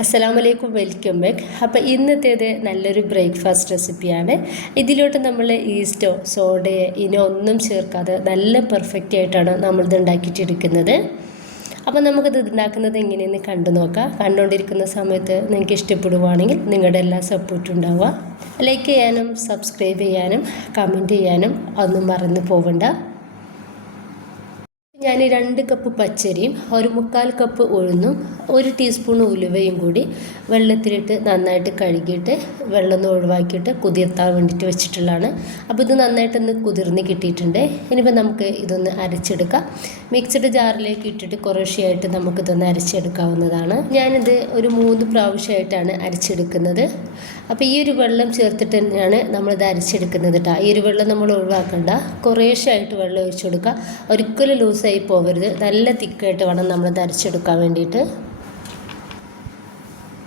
അസ്സലാമലൈക്കും, welcome back. അപ്പോൾ ഇന്നത്തേത് നല്ലൊരു ബ്രേക്ക്ഫാസ്റ്റ് റെസിപ്പിയാണ്. ഇതിലോട്ട് നമ്മൾ ഈസ്റ്റോ സോഡയോ ഇനോ ഒന്നും ചേർക്കാതെ നല്ല പെർഫെക്റ്റ് ആയിട്ടാണ് നമ്മളിത് ഉണ്ടാക്കിയിട്ടെടുക്കുന്നത്. അപ്പോൾ നമുക്കിത് ഉണ്ടാക്കുന്നത് എങ്ങനെയെന്ന് കണ്ടു നോക്കാം. കണ്ടുകൊണ്ടിരിക്കുന്ന സമയത്ത് നിങ്ങൾക്ക് ഇഷ്ടപ്പെടുവാണെങ്കിൽ നിങ്ങളുടെ എല്ലാ സപ്പോർട്ടും ഉണ്ടാവുക. ലൈക്ക് ചെയ്യാനും സബ്സ്ക്രൈബ് ചെയ്യാനും കമൻറ്റ് ചെയ്യാനും ഒന്നും മറന്നു പോകണ്ട. ഞാൻ 2 കപ്പ് പച്ചരിയും 1/4 കപ്പ് ഉഴുന്നും 1 ടീസ്പൂൺ ഉലുവയും കൂടി വെള്ളത്തിലിട്ട് നന്നായിട്ട് കഴുകിയിട്ട് വെള്ളം ഒഴിവാക്കിയിട്ട് കുതിർത്താൻ വേണ്ടിയിട്ട് വെച്ചിട്ടുള്ളതാണ്. അപ്പോൾ ഇത് നന്നായിട്ടൊന്ന് കുതിർന്ന് കിട്ടിയിട്ടുണ്ട്. ഇനിയിപ്പോൾ നമുക്ക് ഇതൊന്ന് അരച്ചെടുക്കാം. മിക്സഡ് ജാറിലേക്ക് ഇട്ടിട്ട് കുറേശ്ശെയായിട്ട് നമുക്കിതൊന്ന് അരച്ചെടുക്കാവുന്നതാണ്. ഞാനിത് ഒരു 3 പ്രാവശ്യമായിട്ടാണ് അരച്ചെടുക്കുന്നത്. അപ്പോൾ ഈ ഒരു വെള്ളം ചേർത്തിട്ട് തന്നെയാണ് നമ്മളിത് അരച്ചെടുക്കുന്നത് കേട്ടോ. ഈ ഒരു വെള്ളം നമ്മൾ ഒഴിവാക്കണ്ട, കുറേശ്ശെയായിട്ട് വെള്ളം ഒഴിച്ചു കൊടുക്കുക. ഒരിക്കലും ലൂസായി പോകരുത്, നല്ല തിക്കായിട്ട് വേണം നമ്മളിത് അരച്ചെടുക്കാൻ വേണ്ടിയിട്ട്.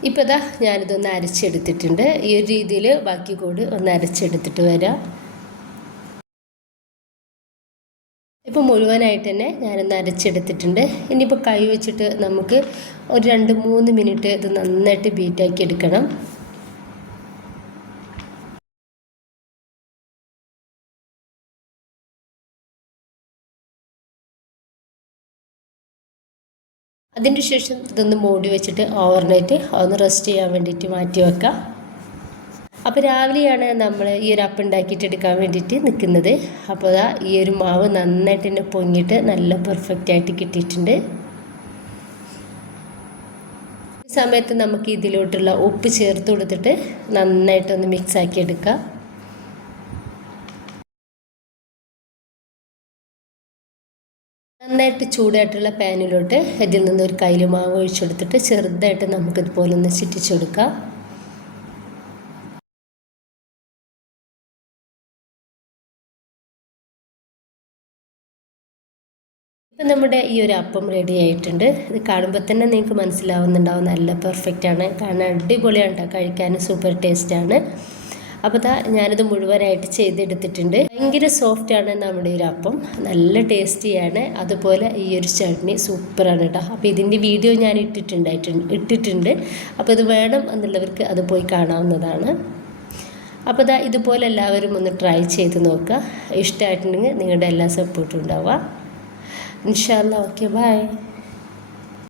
ഇപ്പോൾ ഇതാ ഞാനിതൊന്ന് അരച്ചെടുത്തിട്ടുണ്ട്. ഈ ഒരു രീതിയിൽ ബാക്കി കൂടി ഒന്ന് അരച്ചെടുത്തിട്ട് വരാം. ഇപ്പോൾ മുഴുവനായിട്ട് തന്നെ ഞാനൊന്ന് അരച്ചെടുത്തിട്ടുണ്ട്. ഇനിയിപ്പോൾ കൈ വെച്ചിട്ട് നമുക്ക് ഒരു 2-3 മിനിറ്റ് ഇത് നന്നായിട്ട് ബീറ്റാക്കി എടുക്കണം. അതിന് ശേഷം ഇതൊന്ന് മൂടി വെച്ചിട്ട് ഓവർനൈറ്റ് ഒന്ന് റെസ്റ്റ് ചെയ്യാൻ വേണ്ടിയിട്ട് മാറ്റി വെക്കാം. അപ്പോൾ രാവിലെയാണ് നമ്മൾ ഈ ഒരു അപ്പം ഉണ്ടാക്കിയിട്ട് എടുക്കാൻ വേണ്ടിയിട്ട് നിൽക്കുന്നത്. അപ്പോൾ ഈ ഒരു മാവ് നന്നായിട്ട് തന്നെ പൊങ്ങിയിട്ട് നല്ല പെർഫെക്റ്റ് ആയിട്ട് കിട്ടിയിട്ടുണ്ട്. ഈ സമയത്ത് നമുക്ക് ഇതിലോട്ടുള്ള ഉപ്പ് ചേർത്ത് കൊടുത്തിട്ട് നന്നായിട്ടൊന്ന് മിക്സ് ആക്കി എടുക്കാം. നന്നായിട്ട് ചൂടായിട്ടുള്ള പാനിലോട്ട് ഇതിൽ നിന്ന് ഒരു കയ്യിൽ മാവ് ഒഴിച്ചെടുത്തിട്ട് ചെറുതായിട്ട് നമുക്കിതുപോലെ ഒന്ന് ചുറ്റിച്ചെടുക്കാം. ഇപ്പം നമ്മുടെ ഈ ഒരു അപ്പം റെഡി ആയിട്ടുണ്ട്. ഇത് കാണുമ്പോൾ തന്നെ നിങ്ങൾക്ക് മനസ്സിലാവുന്നുണ്ടാവും നല്ല പെർഫെക്റ്റാണ്. കാരണം അടിപൊളിയാണ് കേട്ടോ, കഴിക്കാൻ സൂപ്പർ ടേസ്റ്റാണ്. അപ്പോൾ ഞാനിത് മുഴുവനായിട്ട് ചെയ്തെടുത്തിട്ടുണ്ട്. ഭയങ്കര സോഫ്റ്റാണ് നമ്മുടെ ഒരു അപ്പം, നല്ല ടേസ്റ്റിയാണ്. അതുപോലെ ഈ ഒരു ചട്നി സൂപ്പറാണ് കേട്ടോ. അപ്പോൾ ഇതിൻ്റെ വീഡിയോ ഞാൻ ഇട്ടിട്ടുണ്ട്. അപ്പോൾ ഇത് വേണം എന്നുള്ളവർക്ക് അത് പോയി കാണാവുന്നതാണ്. അപ്പോൾ ഇതുപോലെ എല്ലാവരും ഒന്ന് ട്രൈ ചെയ്ത് നോക്കുക. ഇഷ്ടമായിട്ടുണ്ടെങ്കിൽ നിങ്ങളുടെ എല്ലാ സപ്പോർട്ടും ഉണ്ടാവുക. ഇൻഷാ അല്ലാഹ്. Okay, by.